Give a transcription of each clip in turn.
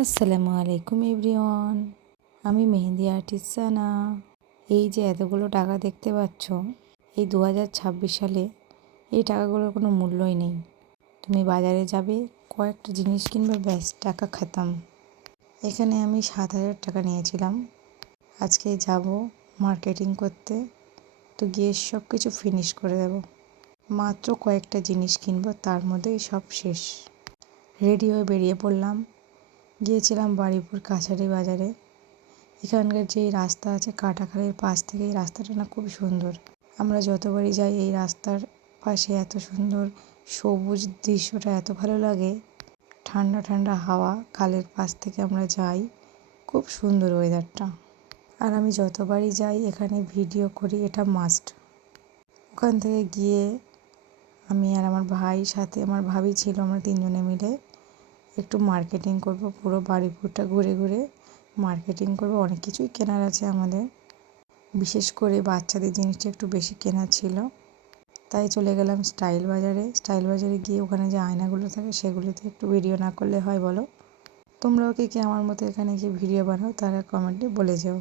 আসসালামু আলাইকুম এভরিওয়ান। আমি মেহেন্দি আর্টিস্ট সানা। এই যে এতগুলো টাকা দেখতে পাচ্ছ, এই 2026 সালে এই টাকাগুলোর কোনো মূল্যই নেই। তুমি বাজারে যাবে, কয়েকটা জিনিস কিনবে, ব্যাস টাকা খতম। এখানে আমি 7,000 টাকা নিয়েছিলাম। আজকে যাব মার্কেটিং করতে, তো গিয়ে সব কিছু ফিনিশ করে দেব। মাত্র কয়েকটা জিনিস কিনবো, তার মধ্যেই সব শেষ। রেডি হয়ে বেরিয়ে পড়লাম। গিয়েছিলাম বারুইপুর কাছারি বাজারে। এখানকার যেই রাস্তা আছে কাটাখালের পাশ থেকে, এই রাস্তাটা না খুব সুন্দর। আমরা যতবারই যাই এই রাস্তার পাশে এত সুন্দর সবুজ দৃশ্যটা এত ভালো লাগে। ঠান্ডা ঠান্ডা হাওয়া, খালের পাশ থেকে আমরা যাই, খুব সুন্দর ওয়েদারটা। আর আমি যতবারই যাই এখানে ভিডিও করি, এটা মাস্ট। ওখান থেকে গিয়ে আমি আর আমার ভাই, সাথে আমার ভাবি ছিল, আমরা তিনজনে মিলে একটু মার্কেটিং করব। পুরো বারুইপুরটা ঘুরে ঘুরে মার্কেটিং করব। অনেক কিছুই কেনার আছে আমাদের, বিশেষ করে বাচ্চাদের জিনিসটা একটু বেশি কেনার ছিল। তাই চলে গেলাম স্টাইল বাজারে। স্টাইল বাজারে গিয়ে ওখানে যে আয়নাগুলো থাকে সেগুলোতে একটু ভিডিও না করলে হয় বলো? তোমরাও কি আমার মতো এখানে গিয়ে ভিডিও বানাও? তারা কমেন্টে বলে যাও।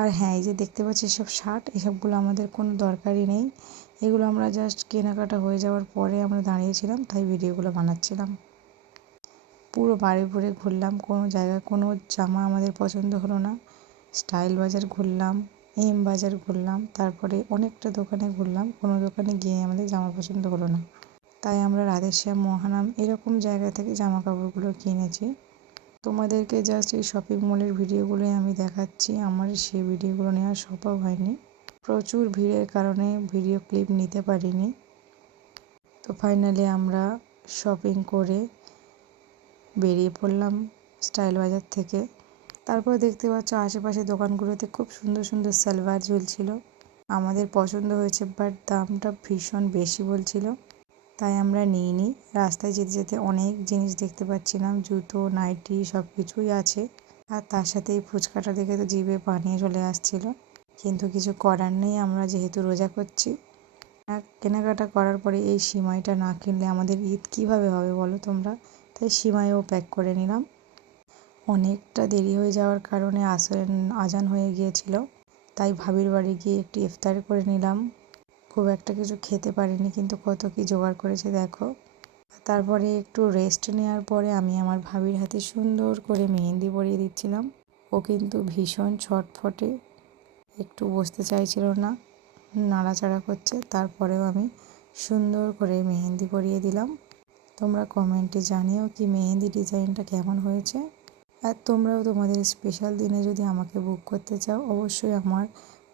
আর হ্যাঁ, এই যে দেখতে পাচ্ছি এসব শার্ট, এসবগুলো আমাদের কোনো দরকারই নেই। এগুলো আমরা জাস্ট কেনাকাটা হয়ে যাওয়ার পরে আমরা দাঁড়িয়েছিলাম, তাই ভিডিওগুলো বানাচ্ছিলাম। পুরো বারুইপুরে ঘুরলাম, কোনো জায়গায় কোনো জামা আমাদের পছন্দ হলো না। স্টাইল বাজার ঘুরলাম, এম বাজার ঘুরলাম, তারপরে অনেকটা দোকানে ঘুরলাম, কোনো দোকানে গিয়ে আমাদের জামা পছন্দ হলো না। তাই আমরা রাধেশ্যাম, মহানাম এরকম জায়গা থেকে জামা কাপড়গুলো কিনেছি। তোমাদেরকে জাস্ট এই শপিং মলের ভিডিওগুলোই আমি দেখাচ্ছি, আমার সেই ভিডিওগুলো নেওয়ার সৌভাগ্য হয়নি। প্রচুর ভিড়ের কারণে ভিডিও ক্লিপ নিতে পারিনি। তো ফাইনালি আমরা শপিং করে বেরিয়ে পড়লাম স্টাইল বাজার থেকে। তারপর দেখতে পাচ্ছ আশেপাশে দোকানগুলোতে খুব সুন্দর সুন্দর সালোয়ার ঝুলছিল। আমাদের পছন্দ হয়েছে, বাট দামটা ভীষণ বেশি বলছিল, তাই আমরা নিইনি। রাস্তায় যেতে যেতে অনেক জিনিস দেখতে পাচ্ছিলাম, জুতো, নাইটি সব কিছুই আছে। আর তার সাথে এই ফুচকাটা দেখে তো জিভে পানি চলে আসছিল, কিন্তু কিছু করার নেই, আমরা যেহেতু রোজা করছি। কেনাকাটা করার পরে এই সিমাইটা না কিনলে আমাদের ঈদ কীভাবে হবে বলো তোমরা? তাই সিমাইও প্যাক করে নিলাম। অনেকটা দেরি হয়ে যাওয়ার কারণে আজান হয়ে গিয়েছিল, তাই ভাবির বাড়ি গিয়ে একটু ইফতার করে নিলাম। খুব একটা কিছু খেতে পারিনি, কিন্তু কত কি জোগাড় করেছে দেখো। তারপরে একটু রেস্ট নেওয়ার পরে আমি আমার ভাবির হাতে সুন্দর করে মেহেন্দি পরিয়ে দিচ্ছিলাম। ও কিন্তু ভীষণ ছটফটে, একটু বসতে চাইছিল না, নাড়াচাড়া করছে। তারপরেও আমি সুন্দর করে মেহেন্দি পরিয়ে দিলাম। তোমরা কমেন্টে জানিও কি মেহেন্দি ডিজাইনটা কেমন হয়েছে। আর তোমরাও তোমাদের স্পেশাল দিনে যদি আমাকে বুক করতে চাও, অবশ্যই আমার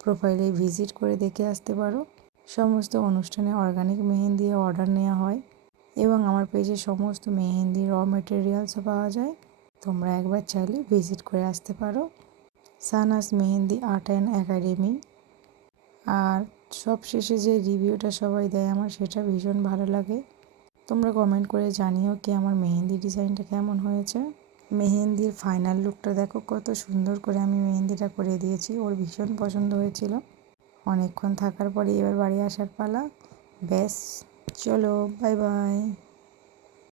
প্রোফাইলে ভিজিট করে দেখে আসতে পারো। সমস্ত অনুষ্ঠানে অর্গানিক মেহেন্দি অর্ডার নেওয়া হয়, এবং আমার পেজে সমস্ত মেহেন্দি র মেটেরিয়ালসও পাওয়া যায়। তোমরা একবার চাইলে ভিজিট করে আসতে পারো। Sanas mehndi art and academy. আর সবশেষে যে রিভিউটা সবাই দেয় আমার, সেটা ভীষণ ভালো লাগে। তোমরা কমেন্ট করে জানিও কি আমার মেহেন্দি ডিজাইনটা কেমন হয়েছে। মেহেন্দির ফাইনাল লুকটা দেখো, কত সুন্দর করে আমি মেহেন্দিটা করে দিয়েছি। ওর ভীষণ পছন্দ হয়েছিল। অনেকক্ষণ থাকার পরে এবার বাড়ি আসার পালা। ব্যাস, চলো, বাই বাই।